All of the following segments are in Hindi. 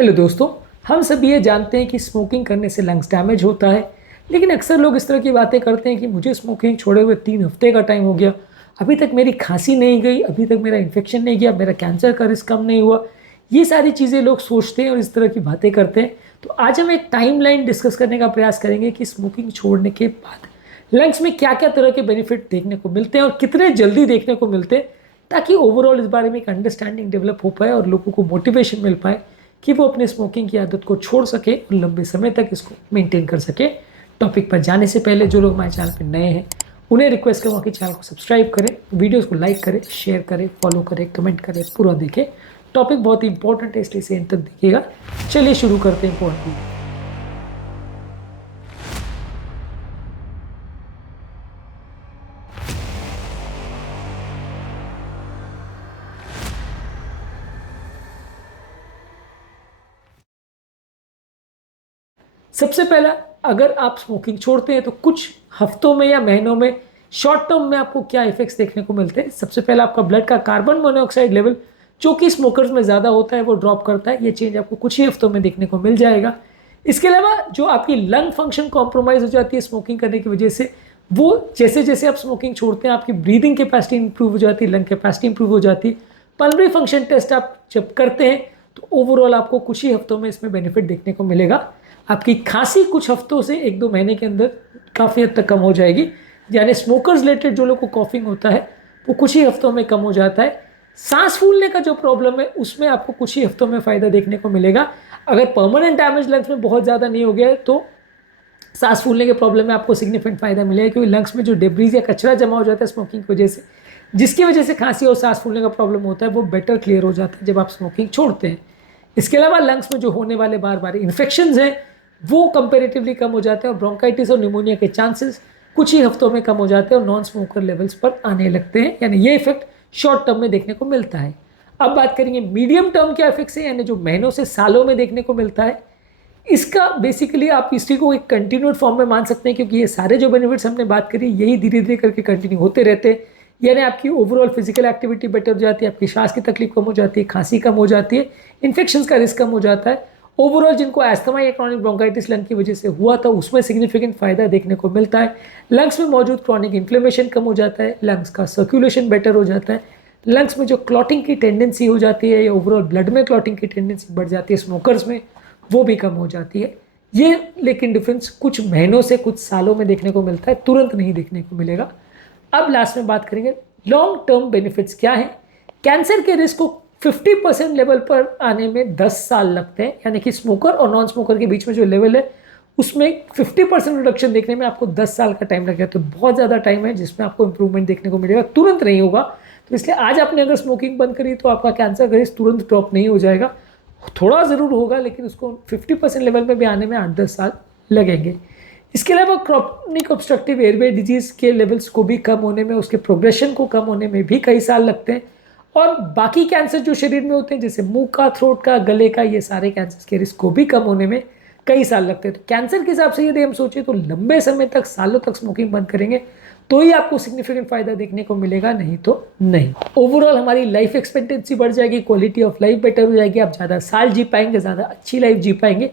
हेलो दोस्तों। हम सभी ये जानते हैं कि स्मोकिंग करने से लंग्स डैमेज होता है, लेकिन अक्सर लोग इस तरह की बातें करते हैं कि मुझे स्मोकिंग छोड़े हुए 3 हफ्ते का टाइम हो गया, अभी तक मेरी खांसी नहीं गई, अभी तक मेरा इन्फेक्शन नहीं गया, मेरा कैंसर का रिस्क कम नहीं हुआ। ये सारी चीज़ें लोग सोचते हैं और इस तरह की बातें करते हैं। तो आज हम एक टाइमलाइन डिस्कस करने का प्रयास करेंगे कि स्मोकिंग छोड़ने के बाद लंग्स में क्या क्या तरह के बेनिफिट देखने को मिलते हैं और कितने जल्दी देखने को मिलते हैं, ताकि ओवरऑल इस बारे में एक अंडरस्टैंडिंग डेवलप हो पाए और लोगों को मोटिवेशन मिल पाए कि वो अपने स्मोकिंग की आदत को छोड़ सके और लंबे समय तक इसको मेंटेन कर सके। टॉपिक पर जाने से पहले जो लोग हमारे चैनल पर नए हैं उन्हें रिक्वेस्ट करूँगा कि चैनल को सब्सक्राइब करें, वीडियोस को लाइक करें, शेयर करें, फॉलो करें, कमेंट करें, पूरा देखें। टॉपिक बहुत ही इंपॉर्टेंट है, इसलिए एंड तक देखिएगा। चलिए शुरू करते हैं पॉइंट। सबसे पहला, अगर आप स्मोकिंग छोड़ते हैं तो कुछ हफ्तों में या महीनों में शॉर्ट टर्म में आपको क्या इफेक्ट्स देखने को मिलते हैं। सबसे पहला, आपका ब्लड का कार्बन मोनोऑक्साइड लेवल जो कि स्मोकर्स में ज़्यादा होता है वो ड्रॉप करता है। ये चेंज आपको कुछ ही हफ्तों में देखने को मिल जाएगा। इसके अलावा जो आपकी लंग फंक्शन कॉम्प्रोमाइज़ हो जाती है स्मोकिंग करने की वजह से, वो जैसे जैसे आप स्मोकिंग छोड़ते हैं आपकी ब्रीदिंग कैपेसिटी इंप्रूव हो जाती है, लंग कैपेसिटी इंप्रूव हो जाती है। पल्मोनरी फंक्शन टेस्ट आप जब करते हैं तो ओवरऑल आपको कुछ ही हफ्तों में इसमें बेनिफिट देखने को मिलेगा। आपकी खांसी कुछ हफ्तों से 1-2 महीने के अंदर काफ़ी हद तक कम हो जाएगी। यानी स्मोकर्स रिलेटेड जो लोग को कॉफिंग होता है वो कुछ ही हफ्तों में कम हो जाता है। सांस फूलने का जो प्रॉब्लम है उसमें आपको कुछ ही हफ्तों में फ़ायदा देखने को मिलेगा। अगर परमानेंट डैमेज लंग्स में बहुत ज़्यादा नहीं हो गया है तो सांस फूलने के प्रॉब्लम में आपको सिग्निफिकेंट फायदा मिलेगा, क्योंकि लंग्स में जो डेब्रीज या कचरा जमा हो जाता है स्मोकिंग की वजह से, जिसकी वजह से खांसी और सांस फूलने का प्रॉब्लम होता है, वो बेटर क्लियर हो जाता है जब आप स्मोकिंग छोड़ते हैं। इसके अलावा लंग्स में जो होने वाले बार बार इन्फेक्शंस हैं वो कंपेरेटिवली कम हो जाते हैं और ब्रोंकाइटिस और निमोनिया के चांसेस कुछ ही हफ्तों में कम हो जाते हैं और नॉन स्मोकर लेवल्स पर आने लगते हैं। यानी ये इफेक्ट शॉर्ट टर्म में देखने को मिलता है। अब बात करेंगे मीडियम टर्म के इफेक्ट से, यानी जो महीनों से सालों में देखने को मिलता है। इसका बेसिकली आप इसी को एक कंटिन्यूड फॉर्म में मान सकते हैं, क्योंकि ये सारे जो बेनिफिट्स हमने बात करी यही धीरे धीरे करके कंटिन्यू होते रहते हैं। यानी आपकी ओवरऑल फिजिकल एक्टिविटी बेटर हो जाती है, आपकी सांस की तकलीफ कम हो जाती है, खांसी कम हो जाती है, इन्फेक्शन का रिस्क कम हो जाता है। ओवरऑल जिनको एस्थमा या क्रॉनिक ब्रोंकाइटिस लंग की वजह से हुआ था उसमें सिग्निफिकेंट फायदा देखने को मिलता है। लंग्स में मौजूद क्रॉनिक इन्फ्लेमेशन कम हो जाता है, लंग्स का सर्कुलेशन बेटर हो जाता है, लंग्स में जो क्लॉटिंग की टेंडेंसी हो जाती है या ओवरऑल ब्लड में क्लॉटिंग की टेंडेंसी बढ़ जाती है स्मोकर्स में, वो भी कम हो जाती है। ये लेकिन डिफरेंस कुछ महीनों से कुछ सालों में देखने को मिलता है, तुरंत नहीं देखने को मिलेगा। अब लास्ट में बात करेंगे लॉन्ग टर्म बेनिफिट्स क्या है। कैंसर के रिस्क को 50% लेवल पर आने में 10 साल लगते हैं, यानी कि स्मोकर और नॉन स्मोकर के बीच में जो लेवल है उसमें 50% रिडक्शन देखने में आपको 10 साल का टाइम लगेगा। तो बहुत ज़्यादा टाइम है जिसमें आपको इंप्रूवमेंट देखने को मिलेगा, तुरंत नहीं होगा। तो इसलिए आज आपने अगर स्मोकिंग बंद करी तो आपका कैंसर का रिस्क तुरंत ड्रॉप नहीं हो जाएगा, थोड़ा ज़रूर होगा, लेकिन उसको 50% लेवल में भी आने में 8-10 साल लगेंगे। इसके अलावा क्रॉनिक ऑब्स्ट्रक्टिव एयरवे डिजीज़ के लेवल्स को भी कम होने में, उसके प्रोग्रेशन को कम होने में भी कई साल लगते हैं। और बाकी कैंसर जो शरीर में होते हैं जैसे मुंह का, थ्रोट का, गले का, ये सारे कैंसर के रिस्क को भी कम होने में कई साल लगते हैं। तो कैंसर के हिसाब से यदि हम सोचें तो लंबे समय तक, सालों तक स्मोकिंग बंद करेंगे तो ही आपको सिग्निफिकेंट फायदा देखने को मिलेगा, नहीं तो नहीं। ओवरऑल हमारी लाइफ एक्सपेक्टेंसी बढ़ जाएगी, क्वालिटी ऑफ लाइफ बेटर हो जाएगी, आप ज़्यादा साल जी पाएंगे, ज़्यादा अच्छी लाइफ जी पाएंगे,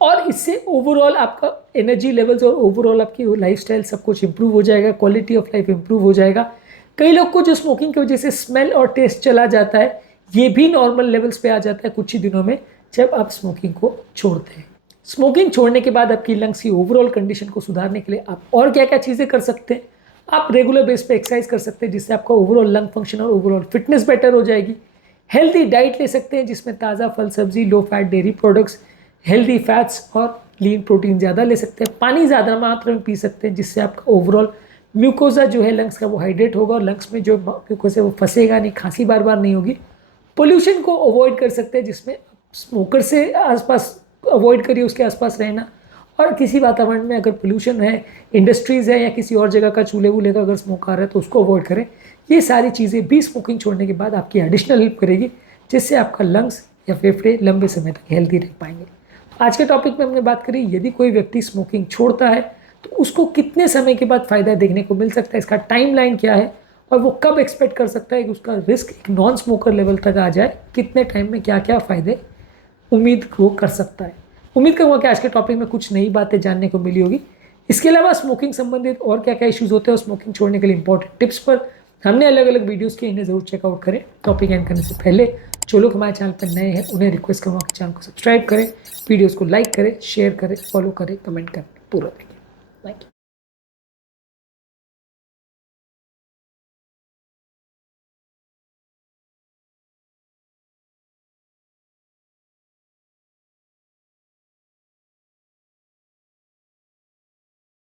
और इससे ओवरऑल आपका एनर्जी लेवल्स और ओवरऑल आपकी लाइफस्टाइल सब कुछ इंप्रूव हो जाएगा, क्वालिटी ऑफ लाइफ इंप्रूव हो जाएगा। कई लोग को जो स्मोकिंग की वजह से स्मेल और टेस्ट चला जाता है, ये भी नॉर्मल लेवल्स पे आ जाता है कुछ ही दिनों में जब आप स्मोकिंग को छोड़ते हैं। स्मोकिंग छोड़ने के बाद आपकी लंग्स की ओवरऑल कंडीशन को सुधारने के लिए आप और क्या क्या चीज़ें कर सकते हैं। आप रेगुलर बेस पे एक्सरसाइज कर सकते हैं जिससे आपका ओवरऑल लंग फंक्शन और ओवरऑल फिटनेस बेटर हो जाएगी। हेल्दी डाइट ले सकते हैं जिसमें ताज़ा फल सब्जी, low fat dairy products, healthy fats और लीन प्रोटीन ज़्यादा ले सकते हैं। पानी ज़्यादा मात्रा में पी सकते हैं जिससे आपका ओवरऑल म्यूकोजा जो है लंग्स का वो हाइड्रेट होगा और लंग्स में जो म्यूकोजा वो फंसेगा नहीं, खांसी बार बार नहीं होगी। पोल्यूशन को अवॉइड कर सकते हैं जिसमें स्मोकर से आसपास अवॉइड करिए, उसके आसपास रहना। और किसी वातावरण में अगर पोल्यूशन है, इंडस्ट्रीज़ है या किसी और जगह का चूल्हे वूल्हे का अगर स्मोक आ रहा है तो उसको अवॉइड करें। ये सारी चीज़ें भी स्मोकिंग छोड़ने के बाद आपकी एडिशनल हेल्प करेगी, जिससे आपका लंग्स या फेफड़े लंबे समय तक हेल्दी रह पाएंगे। आज के टॉपिक में हमने बात करी यदि कोई व्यक्ति स्मोकिंग छोड़ता है तो उसको कितने समय के बाद फ़ायदा देखने को मिल सकता है, इसका टाइमलाइन क्या है और वो कब एक्सपेक्ट कर सकता है कि उसका रिस्क एक नॉन स्मोकर लेवल तक आ जाए, कितने टाइम में क्या क्या फ़ायदे उम्मीद वो कर सकता है। उम्मीद करूँगा कि आज के टॉपिक में कुछ नई बातें जानने को मिली होगी। इसके अलावा स्मोकिंग संबंधित और क्या क्या इश्यूज होते हैं और स्मोकिंग छोड़ने के लिए इंपॉर्टेंट टिप्स पर हमने अलग अलग वीडियोस किए, इन्हें जरूर चेकआउट करें। टॉपिक एंड करने से पहले जो लोग हमारे चैनल पर नए हैं उन्हें रिक्वेस्ट करूँगा कि चैनल को सब्सक्राइब करें, वीडियोज़ को लाइक करें, शेयर करें, फॉलो करें, कमेंट करें, पूरा देखिए। Thank you.